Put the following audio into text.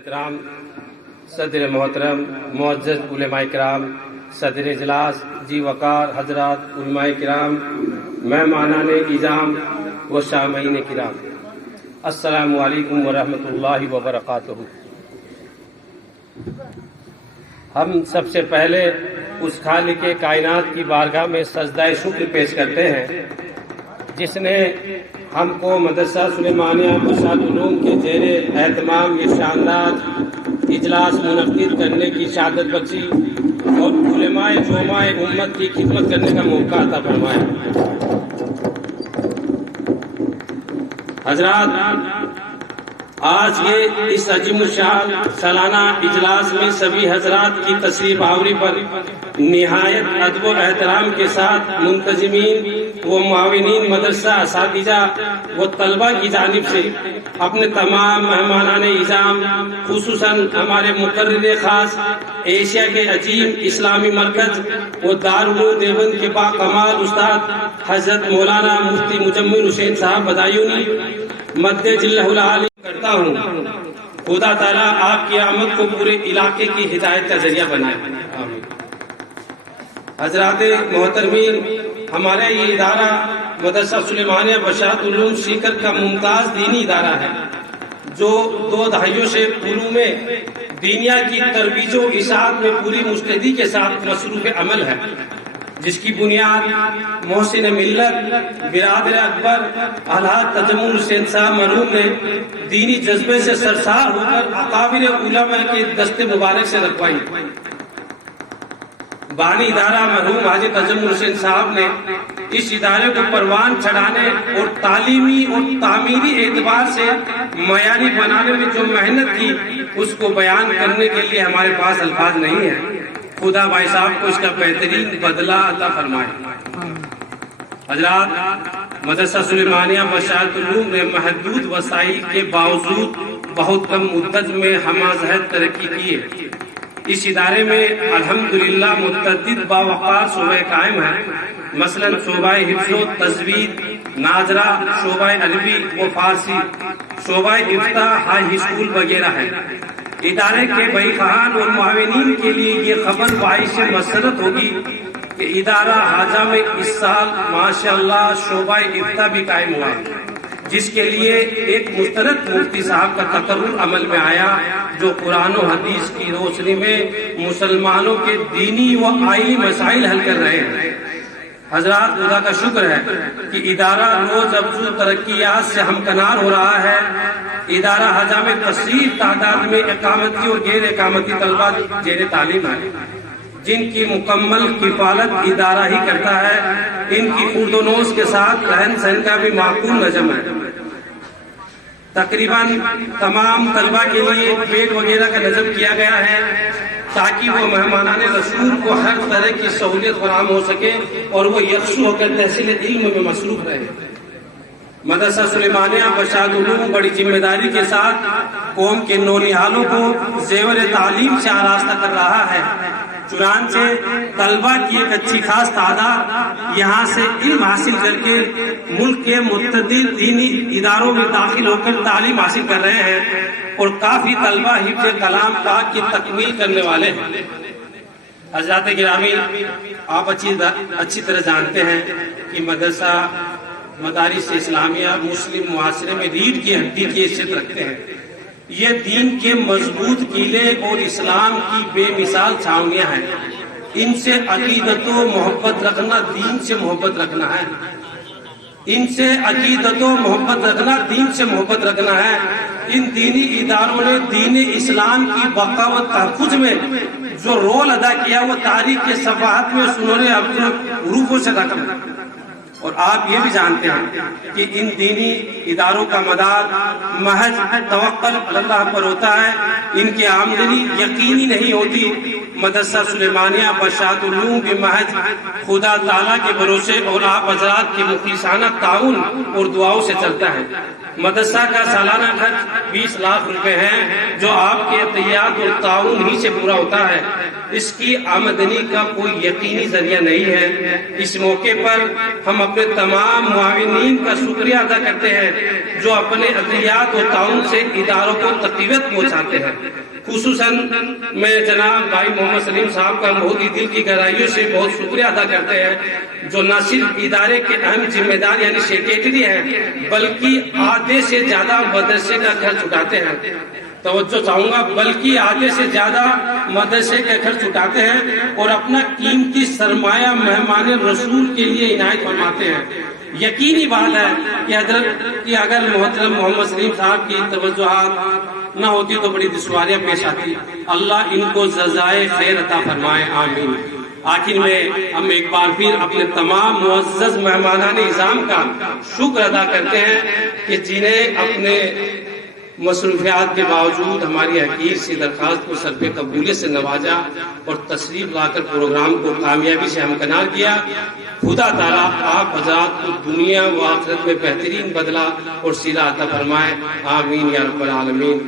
احترام صدر محترم معزز علماء کرام، صدر اجلاس جی وقار حضرات علماء کرام، مہمانان اعظام و سامعین کرام، السلام علیکم ورحمۃ اللہ وبرکاتہ۔ ہم سب سے پہلے اس خالق کائنات کی بارگاہ میں سجدہ شکر پیش کرتے ہیں جس نے ہم کو مدرسہ سلیمانیہ بشارت العلوم کے زیر اہتمام یہ شاندار اجلاس منعقد کرنے کی سعادت بخشی اور علماء جوماء امت کی خدمت کرنے کا موقع عطا فرمایا۔ حضرات، آج یہ اس عظیم الشان سالانہ اجلاس میں سبھی حضرات کی تشریف آوری پر نہایت ادب و احترام کے ساتھ منتظمین و معاونین مدرسہ، اساتذہ و طلبہ کی جانب سے اپنے تمام مہمانان اعظام، خصوصاً ہمارے مقرر خاص ایشیا کے عظیم اسلامی مرکز و دارالعلوم دیوبند کے باکمال استاد حضرت مولانا مفتی مجمل حسین صاحب بدایونی مدد اللہ العالی کرتا ہوں، خدا تعالیٰ آپ کی آمد کو پورے علاقے کی ہدایت کا ذریعہ بنائے۔ حضرات محترمین، ہمارا یہ ادارہ مدرسہ سلیمانیہ بشارت العلوم سیکر کا ممتاز دینی ادارہ ہے جو 2 دہائیوں سے علوم دینیا کی ترویج و اشاعت میں پوری مستعدی کے ساتھ مصروف عمل ہے، جس کی بنیاد محسن ملت برادر اکبر الحاج تجمل حسین صاحب مرحوم نے دینی جذبے سے سرشار ہو کر اکابر علماء کے دست مبارک سے رکھوائی۔ بانی ادارہ مرحوم حاجی تجمل حسین صاحب نے اس ادارے کو پروان چڑھانے اور تعلیمی اور تعمیری اعتبار سے معیاری بنانے میں جو محنت کی اس کو بیان کرنے کے لیے ہمارے پاس الفاظ نہیں ہیں۔ خدا بھائی صاحب کو اس کا بہترین بدلہ عطا فرمائے۔ حضرات، مدرسہ سلیمانیہ بشارت العلوم نے محدود وسائل کے باوجود بہت کم مدت میں ہمہ ترقی کی ہے۔ اس ادارے میں الحمدللہ متعدد باوقار شعبے قائم ہیں، مثلا شعبہ حفظ و تجوید، ناظرہ، شعبہ عربی و فارسی، شعبہ افتاء، ہائی اسکول وغیرہ ہیں۔ ادارے کے بھائیخوان اور معاونین کے لیے یہ خبر باعث مسرت ہوگی کہ ادارہ حاجہ میں اس سال ماشاءاللہ شعبہ افتاء بھی قائم ہوا، جس کے لیے ایک مسترد مفتی صاحب کا تقرر عمل میں آیا جو قرآن و حدیث کی روشنی میں مسلمانوں کے دینی و آئینی مسائل حل کر رہے ہیں۔ حضرات، خدا کا شکر ہے کہ ادارہ روز افزوں ترقیات سے ہمکنار ہو رہا ہے۔ ادارہ حاجہ میں کثیر تعداد میں اقامتی اور غیر اقامتی طلبہ زیر تعلیم ہے، جن کی مکمل کفالت ادارہ ہی کرتا ہے۔ ان کی خورد و نوش کے ساتھ رہن سہن کا بھی معقول نظم ہے۔ تقریباً تمام طلبہ کے لیے بیڈ وغیرہ کا نظم کیا گیا ہے تاکہ وہ مہمانان رسول کو ہر طرح کی سہولت فراہم ہو سکے اور وہ یکسو ہو کر تحصیل علم میں مصروف رہے۔ مدرسہ سلیمانیہ بشارت العلوم بڑی ذمہ داری کے ساتھ قوم کے نونہالوں کو زیور تعلیم سے آراستہ کر رہا ہے، چنانچہ طلبہ کی ایک اچھی خاص تعداد یہاں سے علم حاصل کر کے ملک کے متعدد دینی اداروں میں داخل ہو کر تعلیم حاصل کر رہے ہیں اور کافی طلبہ حفظ کلام پاک کی تکمیل کرنے والے ہیں۔ حضرات گرامی، آپ اچھی طرح جانتے ہیں کہ مدرسہ مدارس اسلامیہ مسلم معاشرے میں ریڑھ کی ہڈی کی حیثیت رکھتے ہیں۔ یہ دین کے مضبوط قلعے اور اسلام کی بے مثال چھاؤنیاں ہیں۔ ان سے عقیدت و محبت رکھنا دین سے محبت رکھنا ہے۔ ان سے عقیدت و محبت رکھنا دین سے محبت رکھنا ہے۔ ان دینی اداروں نے دین اسلام کی بقا و تحفظ میں جو رول ادا کیا وہ تاریخ کے صفحات میں سنہرے حروفوں سے رقم ہے۔ اور آپ یہ بھی جانتے ہیں کہ ان دینی اداروں کا مدار محض توکل اللہ پر ہوتا ہے، ان کی آمدنی یقینی نہیں ہوتی۔ مدرسہ سلیمانیہ بشارت العلوم بھی محض خدا تعالیٰ کے بھروسے اور آپ حضرات کی مخلصانہ تعاون اور دعاؤں سے چلتا ہے۔ مدرسہ کا سالانہ خرچ 20 لاکھ روپے ہیں جو آپ کے عطیات اور تعاون ہی سے پورا ہوتا ہے. اس کی آمدنی کا کوئی یقینی ذریعہ نہیں ہے. اس موقع پر ہم اپنے تمام معاونین کا شکریہ ادا کرتے ہیں جو اپنے عطیات اور تعاون سے اداروں کو تقویت پہنچاتے ہیں. خصوصاً میں جناب بھائی محمد سلیم صاحب کا بہت ہی دل کی گہرائیوں سے بہت شکریہ ادا کرتے ہیں جو نہ صرف ادارے کے اہم ذمہ دار یعنی سیکریٹری ہیں بلکہ آدھے سے زیادہ مدرسے کا خرچ اٹھاتے ہیں. توجہ چاہوں گا، بلکہ آدھے سے زیادہ مدرسے کا خرچ اٹھاتے ہیں اور اپنا قیمتی سرمایہ مہمان رسول کے لیے عنایت فرماتے ہیں. یقینی بات ہے کہ حضرت کہ اگر محترم محمد سلیم صاحب کی توجہات نہ ہوتی تو بڑی دشواریاں پیش آتی. اللہ ان کو جزائے خیر عطا فرمائے، آمین. آخر میں ہم ایک بار پھر اپنے تمام معزز مہمانان نظام کا شکر ادا کرتے ہیں کہ جنہیں اپنے مصروفیات کے باوجود ہماری حقیر سی درخواست کو سر پہ قبولیت سے نوازا اور تشریف لا کر پروگرام کو کامیابی سے ہمکنار کیا. خدا تعالیٰ آپ حضرات کو دنیا و آخرت میں بہترین بدلہ اور صلہ عطا فرمائے، آمین یا رب العالمین.